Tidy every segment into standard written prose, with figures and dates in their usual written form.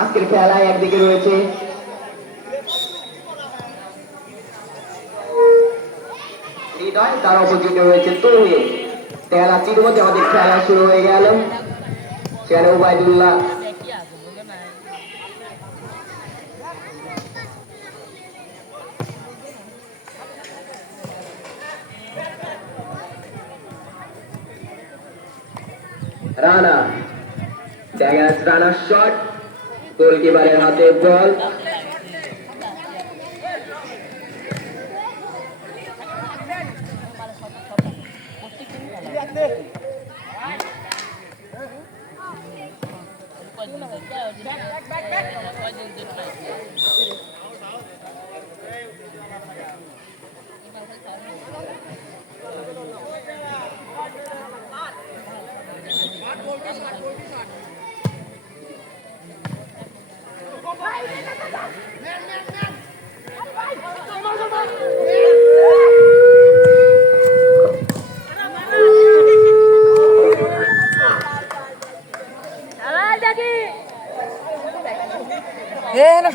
আজকের খেলায় একদিকে রয়েছে হৃদয়, তার অপোজিটে রয়েছে তৌহিদ। খেলা চিরমধ্যে আমাদের খেলা শুরু হয়ে গেল। সেখানে ওবায়দুল্লাহ রানা, দেখা যাচ্ছে রানার শট, গোলকিপারের হাতে বল।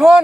শোন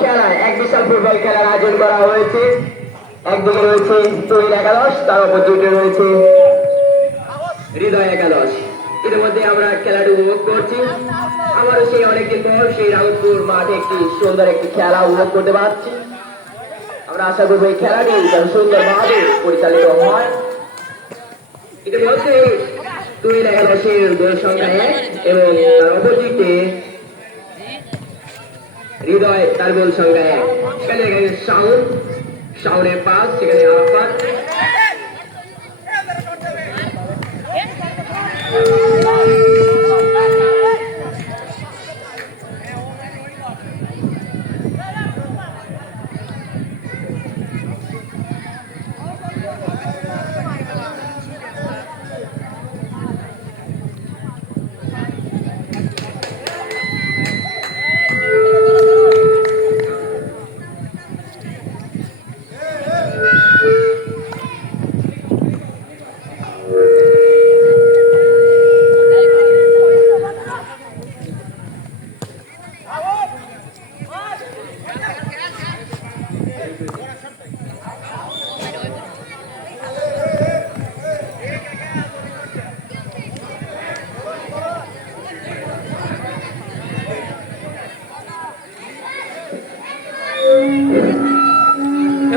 খেলায় এক বিশাল ফুটবল খেলার আয়োজন করা হয়েছে। একদিকে রয়েছে তরুণ একাদশ, তার অপর জুটে রয়েছে হৃদয় একাদশ। এর মধ্যে আমরা খেলাটি উপভোগ করছি। আমারও সেই অনেকদিন পর সেই রাউতপুর মাঠে একটি সুন্দর একটি খেলা উপভোগ করতে পারছি। আমরা আশা করবো এই খেলাটি যেন সুন্দরভাবে পরিচালিত হয়। ইতিমধ্যে তরুণ একাদশের গোল সংখ্যা 1 এবং তার অপোজিটে হৃদয় তার গোল সংখ্যা 1। সেখানে শাওনের পাস, সেখানে আরাফাত,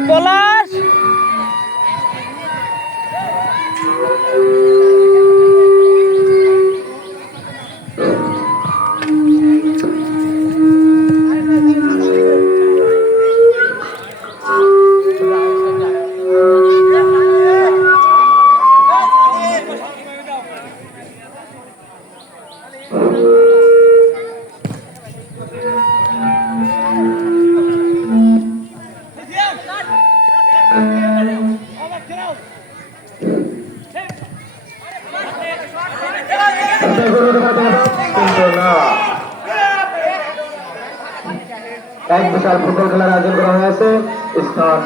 পলাশ এক বিশাল ফুটবল খেলার আয়োজন করা হয়েছে। স্থান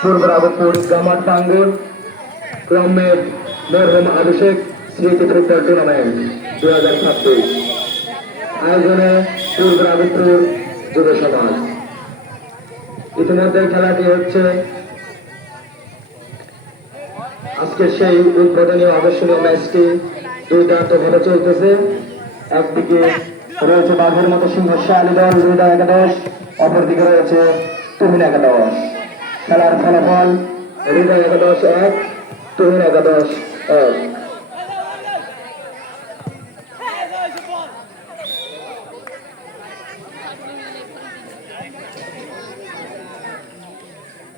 পূর্ব রাঘবপুর জামাত টাঙ্গুর, ক্রমে মরহুম অভিষেক স্মৃতি ফুটবল টুর্নামেন্ট 2026। আয়োজনে পূর্ব রাঘবপুর যুব সমাজ। ইতিমধ্যে খেলাটি হচ্ছে আজকে সেই উদ্বোধনীয় আকর্ষণীয় ম্যাচটি দুর্দান্তভাবে চলতেছে। একদিকে রয়েছে বাঘের মতো সিংহশালী দল হৃদয় একাদশ, অপরদিকে রয়েছে তুহিন একাদশ। খেলার ফলাফল হৃদয় একাদশ 1, তুহিন একাদশ 1।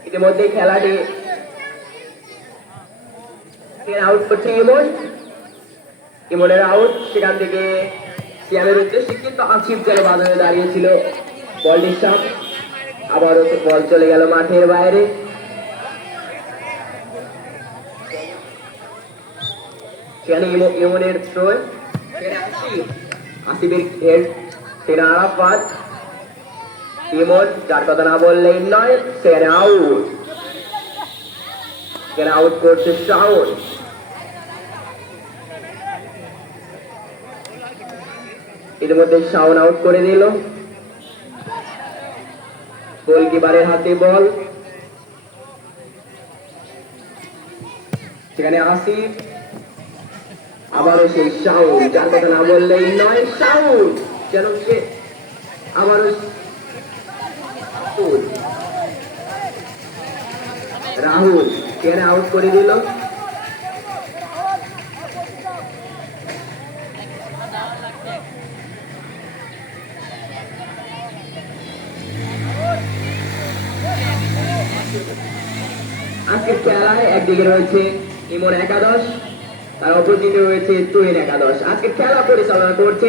ইতিমধ্যে খেলাটি আউট করছে ইমনের আউট। সেখান থেকে সিয়ামের উদ্দেশ্যে কিন্তু আসিফ যেন বাজারে দাঁড়িয়েছিল বলটির সাপ। আবারও বল চলে গেল মাঠের বাইরে। সেখানে ইমনের থ্রো, আসিফের হেড, সেখানে আরাফাত, ইমন যার কথা না বললেই নয়, সেখানে আউট। সেখানে আউট করছে শাওন। ইতিমধ্যে শাওন আউট করে দিল। গোলকিপারের হাতে বল। সেখানে আসিফ, আবারও সেই শাওন যার কথা না বললেই নয়, শাওন যেন সে আবারও রাহুল সেখানে আউট করে দিল। আজকের খেলায় একদিকে রয়েছে ইমন একাদশ, তার অপোজিটে রয়েছে তুহিন একাদশ। আজকে খেলা পরিচালনা করছে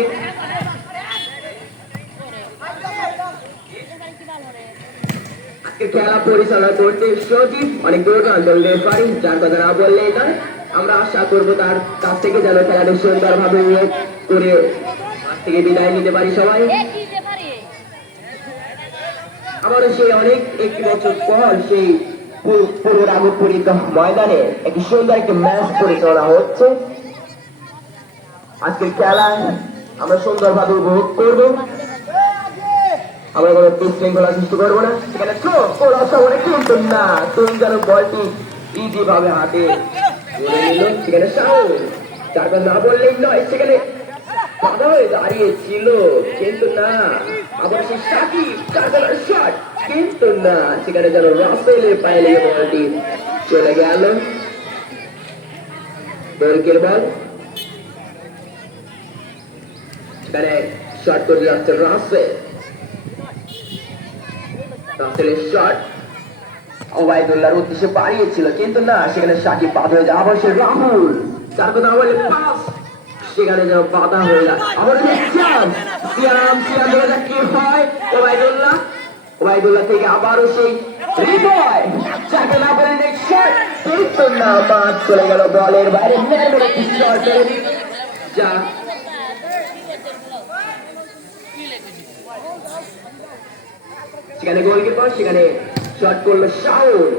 সজীব, অনেক দুর্দান্ত রেফারি, যার কথা না বললেই নয়। আমরা আশা করবো তার কাছ থেকে যেন খেলাটা সুন্দরভাবে করে মাঠ থেকে বিদায় নিতে পারি সবাই। আবারও সেই অনেক একটি বছর পর সেই পূর্ব রাগপুরিত ময়দানে একটি সুন্দর একটি ম্যাচ পরিচালনা হচ্ছে। আজকের খেলায় আমরা সুন্দরভাবে উপভোগ করবো, আমরা কোনো বিশৃঙ্খলা সৃষ্টি করবো না। সেখানে কিন্তু না, তুমি যেন বলটি ইজি ভাবে হাতে নিল। সেখানে সাউন্ড, তারপর না বললেই নয়, সেখানে বাধা হয়ে দাঁড়িয়েছিল কিন্তু না। আবার সেই সাকিব তার শট, কিন্তু না, সেখানে যেন রাসেলের পায়ে লেগে বলটি চলে গেল। গোলকের বল, সেখানে শট করে যাচ্ছে রাসেল। রাসেলের শট ওবায়দুল্লাহর উদ্দেশ্যে বাড়িয়েছিল কিন্তু না, সেখানে সাকিব বাধা হয়ে যায়। আবার সে রাহুল, তার কথা বলে পাস, সেখানে যেন বাধা হয়ে যায়। আবার সিয়াম কি হয়, ওবায়দুল্লাহ থেকে আবারও সেই হৃদয়, যাকে না বলে শট, কিন্তু না, মাঠ চলে গেল বলের বাইরে। শট যা সেখানে গোলকিপার, সেখানে শট করলো শাওন,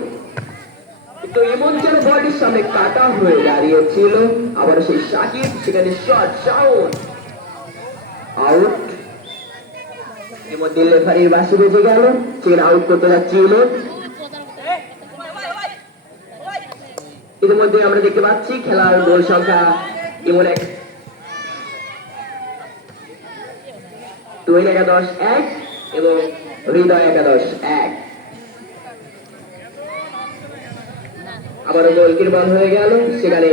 কিন্তু এমন যেন বলটির সামনে কাটা হয়ে দাঁড়িয়েছিল। আবার সেই সাকিব, সেখানে শট, শাওন আউট। এমন দিল্লি রেফারির বাঁশি বেজে গেল, সেখানে আউট করতে যাচ্ছিল। ইতিমধ্যে আমরা দেখতে পাচ্ছি খেলার গোল সংখ্যা এমন তুহিন একাদশ 1 এবং হৃদয় একাদশ 1। আবারও গোলকির বল হয়ে গেল, সেখানে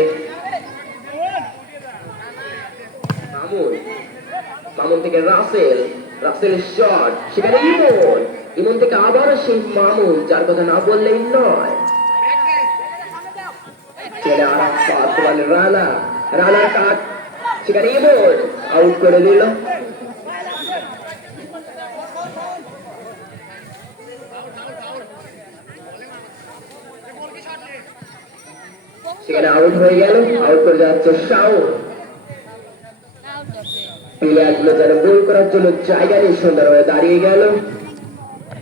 মামুন থেকে রাসেলের শট, সেখানে ইমন থেকে আবারও সেই মামুন, যার কথা না বললেই নয়। রানার কাট, সেখানে ইমন আউট করে দিল। সেখানে আউট হয়ে গেল, আউট করে যাচ্ছে শাওন। প্লেয়ারগুলো যারা গোল করার জন্য জায়গা নিয়ে সুন্দর হয়ে দাঁড়িয়ে গেল,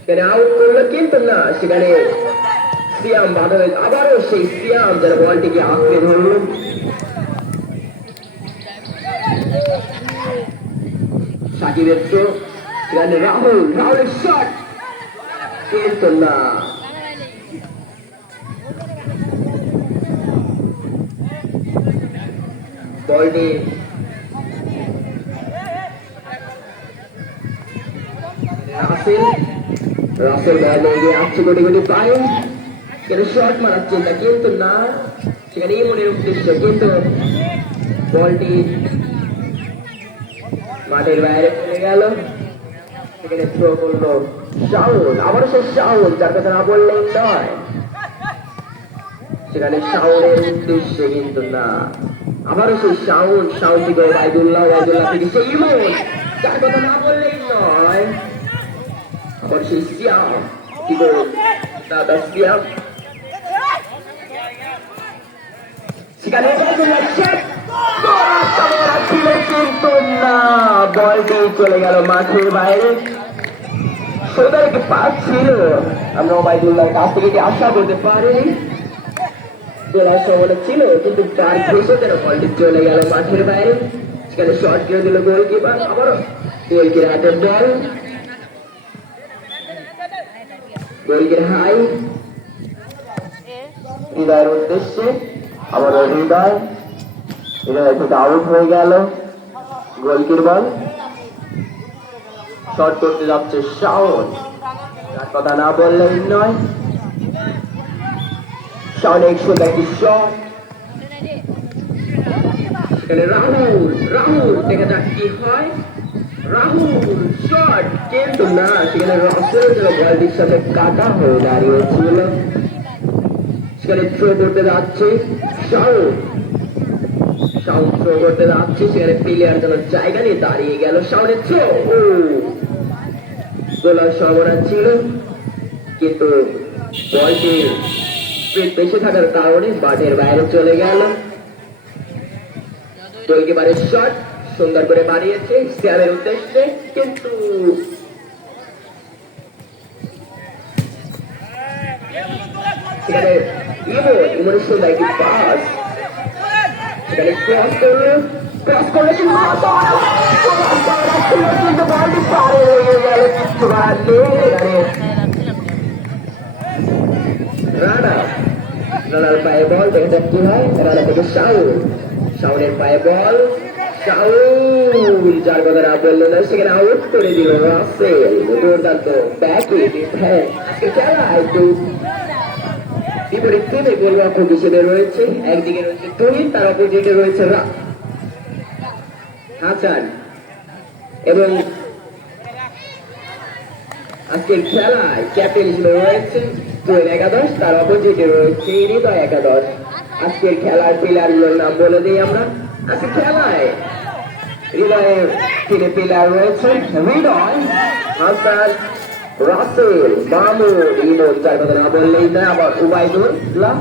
সেখানে আউট করলো কিন্তু না, সেখানে সিয়াম বাধা হয়ে, আবারও সেই সিয়াম যারা বলটিকে আঁকড়ে ধরল। সাকিবের থ্রো, সেখানে রাহুলের শট, কিন্তু না, বলটি রাসেল বল এগিয়ে আসছে কোটি কোটি পায়ে, সেখানে শট মারার চিন্তা কিন্তু না, সেখানে ইমনের উদ্দেশ্য, কিন্তু বলটি মাঠের বাইরে চলে গেল। সেখানে থ্রো করলো শাওন, আবারও সে শাওন, যার কথা না বললেই নয়, সেখানে শাওনের উদ্দেশ্যে কিন্তু না, আবারও সেই শাওন থেকে ওবায়দুল্লাহ থেকে সেই ইমন, যার কথা না বললেই নয়। আবার সেই সিয়াম, কি করল দাদা সিয়াম, সেখানে কিন্তু না, বলটি চলে গেল মাঠের বাইরে। সুন্দর একটি পাস ছিল, আমরা ওবায়দুল্লাহর কাছ থেকে কি আশা করতে পারিনি, তোলার সম্ভাবনা ছিল, কিন্তু তার ঘেসে যেন বলটি চলে গেল মাঠের বাইরে। সেখানে শট করে দিল গোলকিপার, আবারও গোলকির হাতের বল, গোলকির হাই হৃদয়ের উদ্দেশ্যে, আবারও হৃদয় থেকে আউট হয়ে গেল। গোলকির বল, শট করতে যাচ্ছে শাওন, তার কথা না বললেই নয়। শাওনের সুন্দর একটি শট, সেখানে রাহুল দেখা যাক কি হয়। রাহুল শট, কিন্তু না, সেখানে রাসেল বলটির সাথে কাটা হয়ে দাঁড়িয়েছিল। সেখানে থ্রো করতে যাচ্ছে শাউন। শাউন থ্রো করতে যাচ্ছে, সেখানে প্লেয়ার যেন জায়গা নিয়ে দাঁড়িয়ে গেল। শাউনের থ্রো, ও গোলার সর্বনাশ ছিল, কিন্তু বলটির স্পিড বেশি থাকার কারণে মাঠের বাইরে চলে গেল। গোলকিপারের শট সুন্দর করে বাড়িয়েছে সিয়ামের উদ্দেশ্যে, কিন্তু সেখানে ইমনের সুন্দর একটি পাস, সেখানে ক্রস করলো, কিন্তু বলটি পারে হয়ে গেল। কিছু করার নেই। রানার পায়ে বল, দেখা যাক কি হয়। রানা থেকে শাউনের পায়ে বল, শাউল যার কথা না বললো না, সেখানে আউট করে দিল রাসেল। দুর্দান্ত ব্যাকিং। হ্যাঁ, খেলা একটু বিপরীত টিমে গোলরক্ষক হিসেবে রয়েছে। একদিকে রয়েছে তুহিন, তার অপোজিটে রয়েছে হাসান। এবং আজকের খেলায় ক্যাপ্টেন হিসেবে রয়েছে জুয়েল একাদশ, তার অপোজিটে রয়েছে হৃদয় একাদশ। আজকের খেলার প্লেয়ার গুলোর নাম বলে দিই আমরা। আজকের খেলায় হৃদয়ের তিনে প্লেয়ার রয়েছে হৃদয়, হাসান, রাসেল, মামুন, ইমন যার কথা না বললেই না, আবার উবাইদুল্লাহ,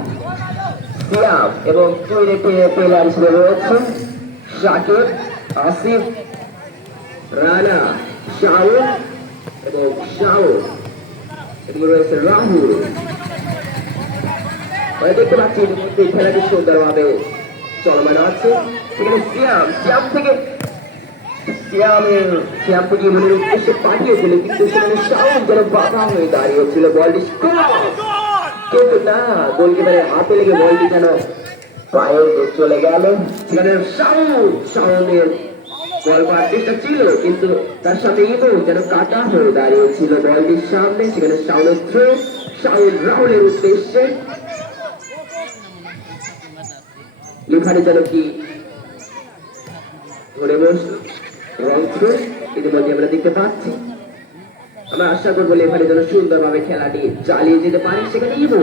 সিয়াম। এবং দুই প্লেয়ার হিসেবে রয়েছে শাকিব, আসিফ, রানা, শাহুল এবং শাহুল, এবং রয়েছে রাহুল। দেখতে পাচ্ছি এই খেলাটি সুন্দরভাবে চলমান আছে। সেখানে সিয়াম থেকে ইমনের উদ্দেশ্যে পাঠিয়েছিল, কিন্তু সেখানে শাহুল যেন বাধা হয়ে দাঁড়িয়েছিল। বলটি কিন্তু না, গোলকিপারের হাতে লেগে বলটি যেন পায়ে চলে গেল। সেখানে শাহুলের বল পাওয়ার চেষ্টা ছিল, কিন্তু তার সাথে ইমন যেন কাটা হয়ে দাঁড়িয়েছিল বলটির সামনে। সেখানে শাহুলের থ্রো, শাহুল রাহুলের উদ্দেশ্যে। লিখানে যেন কি ধরে বসলো, রং থ্রো ইতিমধ্যে আমরা দেখতে পাচ্ছি। আমরা আশা করবো লেফারি যেন সুন্দরভাবে খেলাটি চালিয়ে যেতে পারে। সেখানে ইমন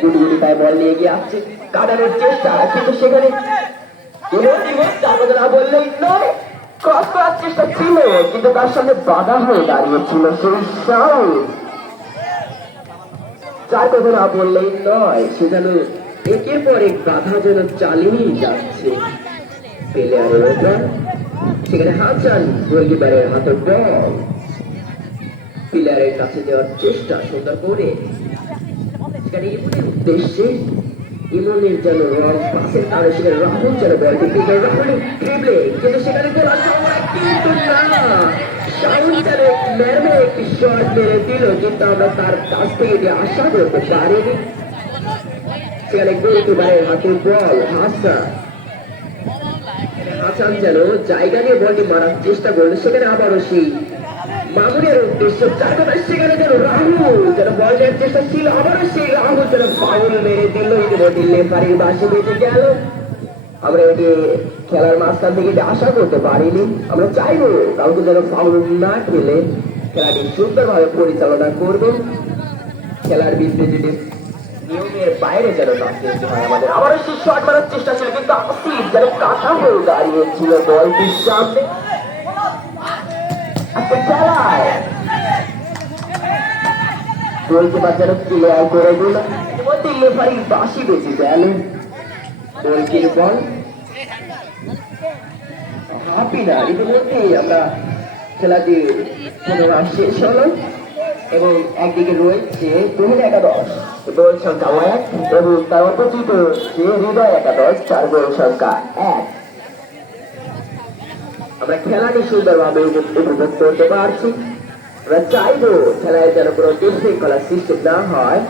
গুটি পায়ে বল নিয়ে গিয়ে আসছে, কাটানোর চেষ্টা, কিন্তু সেখানে ক্রস করার চেষ্টা ছিল, কিন্তু তার সামনে বাধা হয়ে দাঁড়িয়েছিল সেই শাউল। যার কথা না বললেই নয়, সে যেন একের পর এক বাধা যেন চালিয়েই যাচ্ছে প্লেয়ারের ওপর। সেখানে হাসান গোলকিপারের হাতে বল প্লেয়ারের কাছে দেওয়ার চেষ্টা সুন্দর করে। সেখানে ইমনের উদ্দেশ্যে, ইমনের যেন রং পাসের কারণে সেখানে রাহুল যেন বলটি পেয়ে রাহুলের ড্রিবলিং, কিন্তু সেখানে কিন্তু না, শাহুল যেন ম্যামে একটি শট মেরে দিল, কিন্তু আমরা তার কাছ থেকে এটি আশা করতে পারিনি। সেখানে গোলকিপারের হাতে বল হাসান যেন জায়গা নিয়ে বলটি মারার চেষ্টা করলো। সেখানে আবারও সেই মামুনের উদ্দেশ্য, সেখানে যেন রাহুল যেন বল দেওয়ার চেষ্টা ছিল, আবারও সেই রাহুল যেন ফাউল মেরে দিল। ইতিমধ্যে লেফারির বাসে বেঁচে গেল। আমরা এটি খেলার মাঝখান থেকে এটি আশা করতে পারিনি। আমরা চাইবো কাউকে যেন ফাউল না খেলে খেলাটি সুন্দরভাবে পরিচালনা করবে। খেলার ভিতরে যদি নিয়মের বাইরে যেন না খেলতে হয় আমাদের। আবারও সেই শট মারার চেষ্টা ছিল, কিন্তু আসিফ যেন কাটা হয়ে দাঁড়িয়েছিল বলটির সামনে। খেলায় গোলকিপার যেন ক্লিয়ার করে দিল, ইতিমধ্যে লেফারির বাঁশি বেঁচে গেল। গোলকিপার হাপি না, ইতিমধ্যেই আমরা খেলাটি পুনরায় শেষ হলো। এবং একদিকে রয়েছে তুহিন একাদশ, গোল সংখ্যা 1, এবং তার অপোজিটে রয়েছে হৃদয় একাদশ, তার গোল সংখ্যা 1। আমরা খেলাটি সুন্দরভাবে উপভোগ করতে পারছি। আমরা চাইবো খেলায় যেন কোনো বিশৃঙ্খলা সৃষ্টি না হয়।